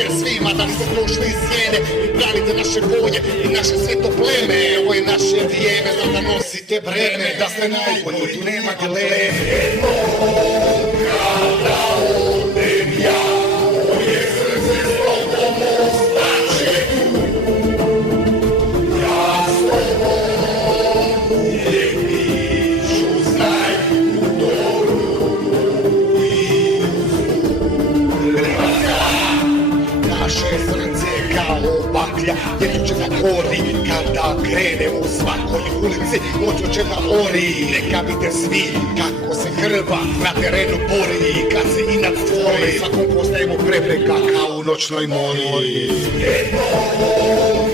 apel svima da ste došli iz sjene i branite naše boje i naše sveto pleme. Ovo je naše vrijeme, znam da nosite breme, da ste najbolji, tu nema dileme. Jednog kada odem ja, moje srce s tobom ostaće tu. Ja s tobom uvijek biću, znaj, u dobru i u zlu. Naše srce kao baklja, jedno će da gori kada krenemo u svakoj ulici, moću će da ori. Neka vide svi kako se Hrvat na terenu bori, kad se inat stvori, svakom postajemo prepreka kao u noćnoj mori. Jednog